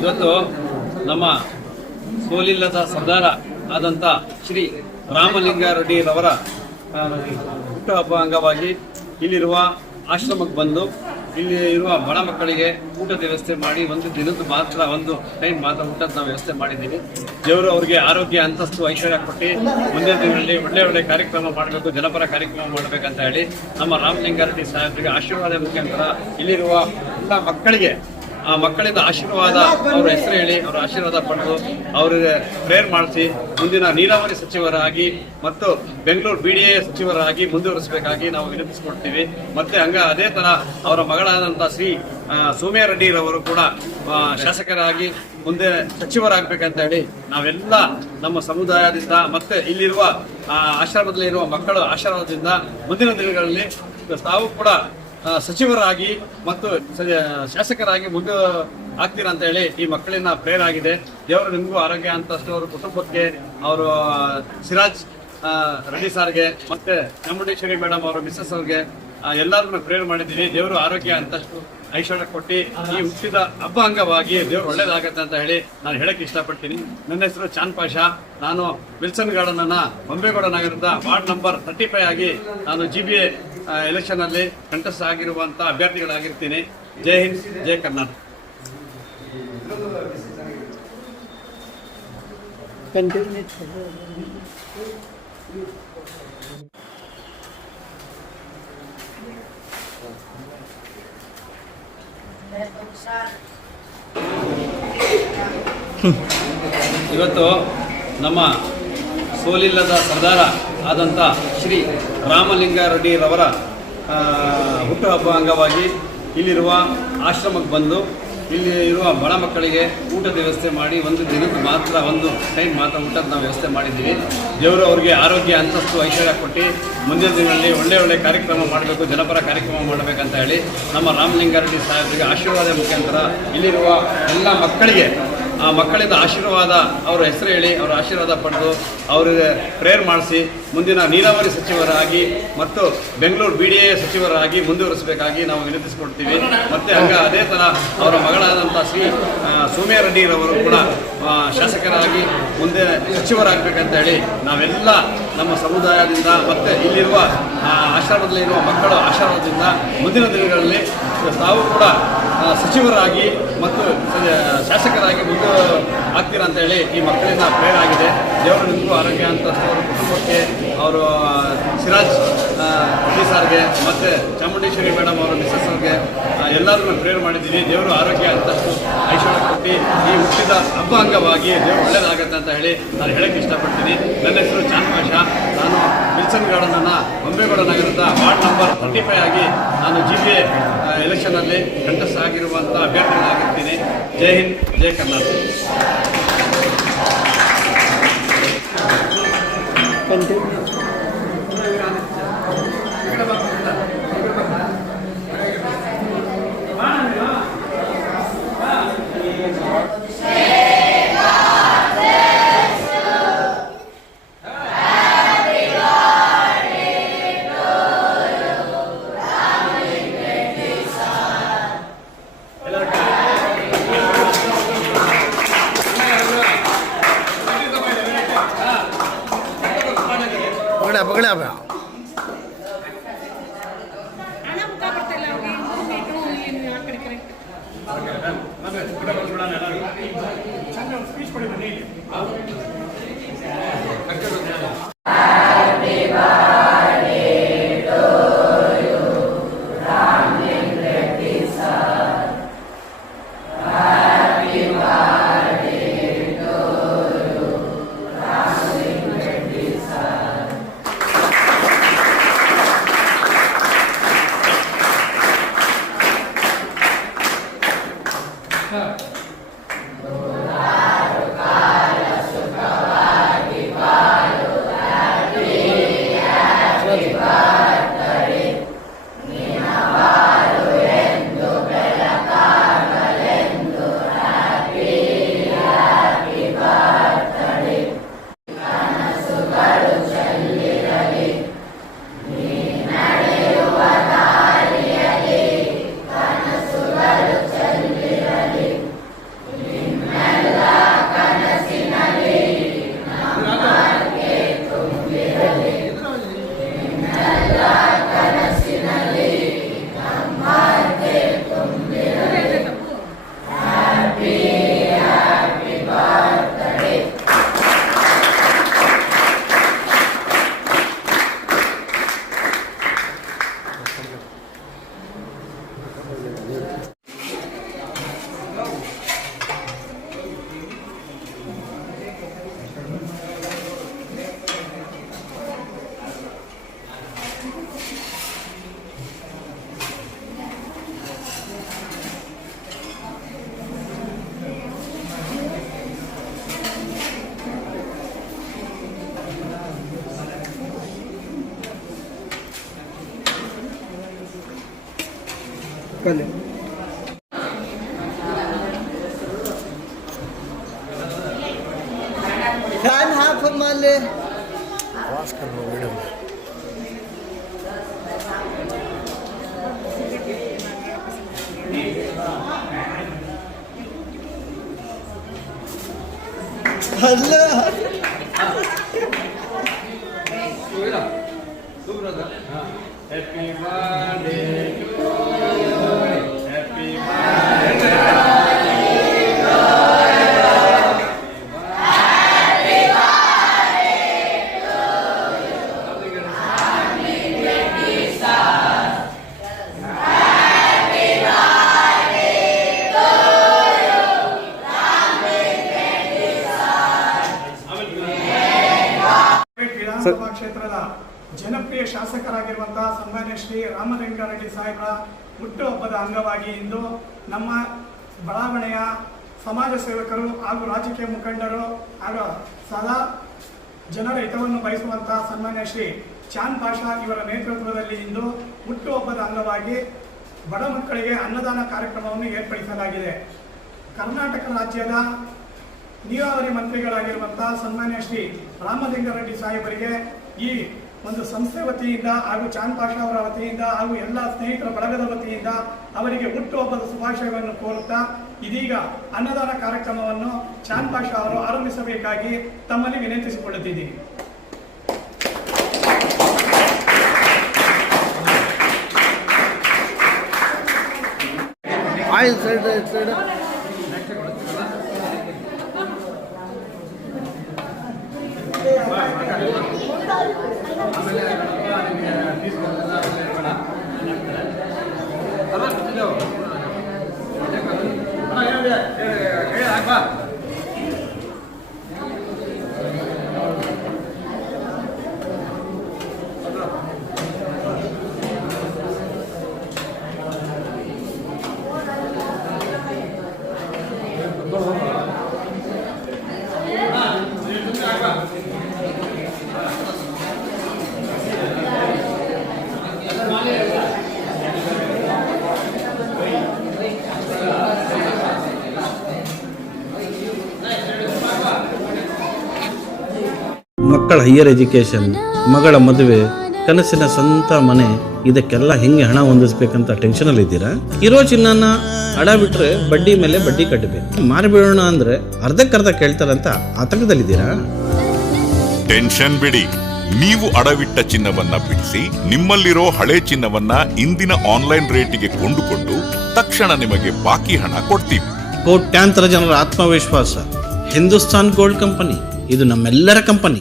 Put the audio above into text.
ಇವತ್ತು ನಮ್ಮ ಸೋಲಿಲ್ಲದ ಸರ್ದಾರ ಆದಂಥ ಶ್ರೀ ರಾಮಲಿಂಗಾರೆಡ್ಡಿರವರ ಹುಟ್ಟುಹಬ್ಬ ಅಂಗವಾಗಿ ಇಲ್ಲಿರುವ ಆಶ್ರಮಕ್ಕೆ ಬಂದು ಇಲ್ಲಿ ಇರುವ ಬಡ ಮಕ್ಕಳಿಗೆ ಊಟದ ವ್ಯವಸ್ಥೆ ಮಾಡಿ ಒಂದು ದಿನದ ಮಾತ್ರ ಒಂದು ಟೈಮ್ ಮಾತ್ರ ಊಟದ ನಾವು ವ್ಯವಸ್ಥೆ ಮಾಡಿದ್ದೀವಿ. ದೇವರು ಅವರಿಗೆ ಆರೋಗ್ಯ ಅಂತಸ್ತು ಐಶ್ವರ್ಯ ಕೊಟ್ಟು ಮುಂದಿನ ದಿನಗಳಲ್ಲಿ ಒಳ್ಳೆ ಕಾರ್ಯಕ್ರಮ ಮಾಡಬೇಕು, ಜನಪರ ಕಾರ್ಯಕ್ರಮ ಮಾಡಬೇಕಂತ ಹೇಳಿ ನಮ್ಮ ರಾಮಲಿಂಗಾರೆಡ್ಡಿ ಸಾಹೇಬರಿಗೆ ಆಶೀರ್ವಾದ ಮುಖಾಂತರ ಇಲ್ಲಿರುವ ಎಲ್ಲ ಮಕ್ಕಳಿಗೆ ಆ ಮಕ್ಕಳಿಂದ ಆಶೀರ್ವಾದ ಅವರ ಹೆಸರು ಹೇಳಿ ಅವರ ಆಶೀರ್ವಾದ ಪಡೆದು ಅವರಿಗೆ ಪ್ರೇಯರ್ ಮಾಡಿಸಿ ಮುಂದಿನ ನೀರಾವರಿ ಸಚಿವರಾಗಿ ಮತ್ತು ಬೆಂಗಳೂರು BDA ಸಚಿವರಾಗಿ ಮುಂದುವರಿಸಬೇಕಾಗಿ ನಾವು ವಿನಂತಿಸಿಕೊಡ್ತೀವಿ. ಮತ್ತೆ ಅದೇ ತರ ಅವರ ಮಗಳಾದಂತಹ ಶ್ರೀ ಸೌಮ್ಯಾರೆಡ್ಡಿರವರು ಕೂಡ ಶಾಸಕರಾಗಿ ಮುಂದೆ ಸಚಿವರಾಗಬೇಕಂತ ಹೇಳಿ ನಾವೆಲ್ಲ ನಮ್ಮ ಸಮುದಾಯದಿಂದ ಮತ್ತೆ ಇಲ್ಲಿರುವ ಆಶ್ರಮದಲ್ಲಿ ಇರುವ ಮಕ್ಕಳ ಆಶೀರ್ವಾದದಿಂದ ಮುಂದಿನ ದಿನಗಳಲ್ಲಿ ತಾವು ಕೂಡ ಸಚಿವರಾಗಿ ಮತ್ತು ಶಾಸಕರಾಗಿ ಮುಂದೆ ಆಗ್ತೀರಾ ಅಂತ ಹೇಳಿ ಈ ಮಕ್ಕಳಿನ ಪ್ರೇರಣೆ ಆಗಿದೆ. ದೇವರು ನಿಮಗೂ ಆರೋಗ್ಯ ಅಂತಷ್ಟು ಅವ್ರ ಕುಟುಂಬಕ್ಕೆ, ಅವರು ಸಿರಾಜ್ ರೆಡ್ಡಿ ಸಾರ್ಗೆ ಮತ್ತೆ ಚಾಮುಂಡೇಶ್ವರಿ ಮೇಡಮ್ ಅವರ ಮಿಸ್ಸಸ್ ಅವ್ರಿಗೆ ಎಲ್ಲರೂ ಪ್ರೇರಣೆ ಮಾಡಿದ್ದೀವಿ. ದೇವರು ಆರೋಗ್ಯ ಅಂತಷ್ಟು ಐಶ್ವರ್ಯ ಕೊಟ್ಟು ಈ ಹುಟ್ಟಿದ ಹಬ್ಬ ಅಂಗವಾಗಿ ದೇವರು ಒಳ್ಳೇದಾಗತ್ತೆ ಅಂತ ಹೇಳಿ ನಾನು ಹೇಳಕ್ಕೆ ಇಷ್ಟಪಡ್ತೀನಿ. ನನ್ನ ಹೆಸರು ಚಾಂದ್ ಪಾಷಾ. ನಾನು ವಿಲ್ಸನ್ ಗಾರ್ಡನ್ ಅನ್ನ ಬೊಂಬೇಗೌಡ ನಗರದ ವಾರ್ಡ್ ನಂಬರ್ 35 ಆಗಿ ನಾನು GBA ಎಲೆಕ್ಷನ್ ಅಲ್ಲಿ ಕಂಟೆಸ್ಟ್ ಆಗಿರುವಂತ ಅಭ್ಯರ್ಥಿಗಳಾಗಿರ್ತೀನಿ. ಜೈ ಹಿಂದ್, ಜೈ ಕರ್ನಾಟಕ. ಇವತ್ತು ನಮ್ಮ ಸೋಲಿಲ್ಲದ ಸರ್ದಾರ ಆದಂಥ ಶ್ರೀ ರಾಮಲಿಂಗಾರೆಡ್ಡಿರವರ ಹುಟ್ಟುಹಬ್ಬ ಅಂಗವಾಗಿ ಇಲ್ಲಿರುವ ಆಶ್ರಮಕ್ಕೆ ಬಂದು ಇಲ್ಲಿ ಇರುವ ಬಡ ಮಕ್ಕಳಿಗೆ ಊಟದ ವ್ಯವಸ್ಥೆ ಮಾಡಿ ಒಂದು ದಿನದ ಮಾತ್ರ ಒಂದು ಟೈಮ್ ಮಾತ್ರ ಊಟದ ನಾವು ವ್ಯವಸ್ಥೆ ಮಾಡಿದ್ದೀವಿ. ದೇವರು ಅವರಿಗೆ ಆರೋಗ್ಯ ಅಂತಸ್ತು ಐಶ್ವರ್ಯ ಕೊಟ್ಟು ಮುಂದಿನ ದಿನಗಳಲ್ಲಿ ಒಳ್ಳೆ ಕಾರ್ಯಕ್ರಮ ಮಾಡಬೇಕು, ಜನಪರ ಕಾರ್ಯಕ್ರಮ ಮಾಡಬೇಕಂತ ಹೇಳಿ ನಮ್ಮ ರಾಮಲಿಂಗಾರೆಡ್ಡಿ ಸಾಹೇಬರಿಗೆ ಆಶೀರ್ವಾದ ಮುಖಾಂತರ ಇಲ್ಲಿರುವ ಎಲ್ಲ ಮಕ್ಕಳಿಗೆ ಆ ಮಕ್ಕಳಿಂದ ಆಶೀರ್ವಾದ ಅವರ ಹೆಸರು ಹೇಳಿ ಅವರ ಆಶೀರ್ವಾದ ಪಡೆದು ಅವರಿಗೆ ಪ್ರೇಯರ್ ಮಾಡಿಸಿ ಮುಂದಿನ ನೀರಾವರಿ ಸಚಿವರಾಗಿ ಮತ್ತು ಬೆಂಗಳೂರು BDA ಸಚಿವರಾಗಿ ಮುಂದುವರಿಸಬೇಕಾಗಿ ನಾವು ವಿನಂತಿಸಿಕೊಡ್ತೀವಿ. ಮತ್ತೆ ಅದೇ ತರ ಅವರ ಮಗಳಾದಂಥ ಶ್ರೀ ಸೌಮ್ಯಾರೆಡ್ಡಿರವರು ಕೂಡ ಶಾಸಕರಾಗಿ ಮುಂದೆ ಸಚಿವರಾಗಬೇಕಂತ ಹೇಳಿ ನಾವೆಲ್ಲ ನಮ್ಮ ಸಮುದಾಯದಿಂದ ಮತ್ತೆ ಇಲ್ಲಿರುವ ಆಶ್ರಮದಲ್ಲಿ ಇರುವ ಮಕ್ಕಳ ಆಶೀರ್ವಾದದಿಂದ ಮುಂದಿನ ದಿನಗಳಲ್ಲಿ ತಾವು ಕೂಡ ಸಚಿವರಾಗಿ ಮತ್ತು ಶಾಸಕರಾಗಿ ಮುಂದೆ ಆಗ್ತೀರಾ ಅಂತ ಹೇಳಿ ಈ ಮಕ್ಕಳಿಂದ ಪ್ರೇರಣೆ ಆಗಿದೆ. ದೇವರು ನಿಮಗೂ ಆರೋಗ್ಯ ಅಂತಸ್ತು ಅವರ ಕುಟುಂಬಕ್ಕೆ, ಅವರು ಸಿರಾಜ್ ರೆಡ್ಡಿ ಸಾರ್ಗೆ ಮತ್ತೆ ಚಾಮುಂಡೇಶ್ವರಿ ಮೇಡಮ್ ಅವರ ಮಿಸ್ಸಸ್ ಅವ್ರಿಗೆ ಎಲ್ಲರೂ ಪ್ರೇಯರ್ ಮಾಡಿದ್ದೀವಿ. ದೇವರು ಆರೋಗ್ಯ ಅಂತಸ್ತು ಐಶ್ವರ್ಯ ಕೊಟ್ಟು ಈ ಹುಟ್ಟಿದ ಹಬ್ಬ ಅಂಗವಾಗಿ ದೇವರು ಒಳ್ಳೇದಾಗತ್ತೆ ಅಂತ ಹೇಳಿ ನಾನು ಹೇಳಕ್ಕೆ ಇಷ್ಟಪಡ್ತೀನಿ. ನನ್ನ ಹೆಸರು ಚಾಂದ್ ಪಾಷಾ. ನಾನು ವಿಲ್ಸನ್ ಗಾರ್ಡನ್ ಅನ್ನ ಬೊಂಬೇಗೌಡ ನಗರದ ವಾರ್ಡ್ ನಂಬರ್ 35 ಆಗಿ ನಾನು GBA ಎಲೆಕ್ಷನ್ ಅಲ್ಲಿ ಕಂಟೆಸ್ಟ್ ಆಗಿರುವಂತ ಅಭ್ಯರ್ಥಿಗಳಾಗಿರ್ತೀನಿ. ಜೈ ಹಿಂದ್, ಜೈ ಕರ್ನಾಟಕ. पकड़े आप Dolar, kala, suka, फैन हाथ मार ले आवाज कर लो वीडियो में hello Happy birthday to you. Happy birthday. ವಿಧಾನಸಭಾ ಕ್ಷೇತ್ರದ ಜನಪ್ರಿಯ ಶಾಸಕರಾಗಿರುವಂತಹ ಸನ್ಮಾನ್ಯ ಶ್ರೀ ರಾಮಲಿಂಗಾರೆಡ್ಡಿ ಸಾಹೇಬರ ಹುಟ್ಟುಹಬ್ಬದ ಅಂಗವಾಗಿ ಇಂದು ನಮ್ಮ ಬಡಾವಣೆಯ ಸಮಾಜ ಸೇವಕರು ಹಾಗೂ ರಾಜಕೀಯ ಮುಖಂಡರು ಹಾಗೂ ಸದಾ ಜನರ ಹಿತವನ್ನು ಬಯಸುವಂತಹ ಸನ್ಮಾನ್ಯ ಶ್ರೀ ಚಾಂದ್ ಪಾಷಾ ಇವರ ನೇತೃತ್ವದಲ್ಲಿ ಇಂದು ಹುಟ್ಟುಹಬ್ಬದ ಅಂಗವಾಗಿ ಬಡ ಮಕ್ಕಳಿಗೆ ಅನ್ನದಾನ ಕಾರ್ಯಕ್ರಮವನ್ನು ಏರ್ಪಡಿಸಲಾಗಿದೆ. ಕರ್ನಾಟಕ ರಾಜ್ಯದ ನೀರಾವರಿ ಮಂತ್ರಿಗಳಾಗಿರುವಂತಹ ಸನ್ಮಾನ್ಯ ಶ್ರೀ ರಾಮಲಿಂಗಾರೆಡ್ಡಿ ಸಾಹೇಬರಿಗೆ ಈ ಒಂದು ಸಂಸ್ಥೆ ವತಿಯಿಂದ ಹಾಗೂ ಚಾಂದ್ ಪಾಷಾ ಅವರ ವತಿಯಿಂದ ಹಾಗೂ ಎಲ್ಲ ಸ್ನೇಹಿತರ ಬಳಗದ ವತಿಯಿಂದ ಅವರಿಗೆ ಹುಟ್ಟುಹಬ್ಬದ ಶುಭಾಶಯವನ್ನು ಕೋರುತ್ತಾ ಇದೀಗ ಅನ್ನದಾನ ಕಾರ್ಯಕ್ರಮವನ್ನು ಚಾಂದ್ ಪಾಷಾ ಅವರು ಆರಂಭಿಸಬೇಕಾಗಿ ತಮ್ಮಲ್ಲಿ ವಿನಂತಿಸಿಕೊಳ್ಳುತ್ತಿದ್ದೀನಿ. ಆಯಿಲ್ ಸೈಡ್ ಸೈಡ್ ಮಕ್ಕಳ ಹೈಯರ್ ಎಜುಕೇಷನ್, ಮಗಳ ಮದುವೆ, ಕನಸಿನ ಸ್ವಂತ ಮನೆ, ಇದಕ್ಕೆಲ್ಲ ಹೆಂಗೆ ಹಣ ಹೊಂದಿಸ್ಬೇಕಂತ ಟೆನ್ಷನಲ್ಲಿ ಇದ್ದೀರಾ? ಇರೋ ಚಿನ್ನನ ಅಡ ಬಿಟ್ರೆ ಬಡ್ಡಿ ಮೇಲೆ ಬಡ್ಡಿ ಕಟ್ಟಬೇಕು. ಮಾರಿಬಿಡೋಣ ಅಂದ್ರೆ ಅರ್ಧಕ್ಕರ್ಧ ಕೇಳ್ತಾರಂತ ಆತಂಕದಲ್ಲಿದ್ದೀರಾ? ಟೆನ್ಷನ್ ಬಿಡಿ, ನೀವು ಅಡವಿಟ್ಟ ಚಿನ್ನವನ್ನ ಬಿಡಿಸಿ ನಿಮ್ಮಲ್ಲಿರೋ ಹಳೆ ಚಿನ್ನವನ್ನ ಇಂದಿನ ಆನ್ಲೈನ್ ರೇಟಿಗೆ ಕೊಂಡುಕೊಂಡು ತಕ್ಷಣ ನಿಮಗೆ ಬಾಕಿ ಹಣ ಕೊಡ್ತೀವಿ. ಕೋಟ್ಯಾಂತರ ಜನರ ಆತ್ಮವಿಶ್ವಾಸ ಹಿಂದೂಸ್ತಾನ್ ಗೋಲ್ಡ್ ಕಂಪನಿ, ಇದು ನಮ್ಮೆಲ್ಲರ ಕಂಪನಿ.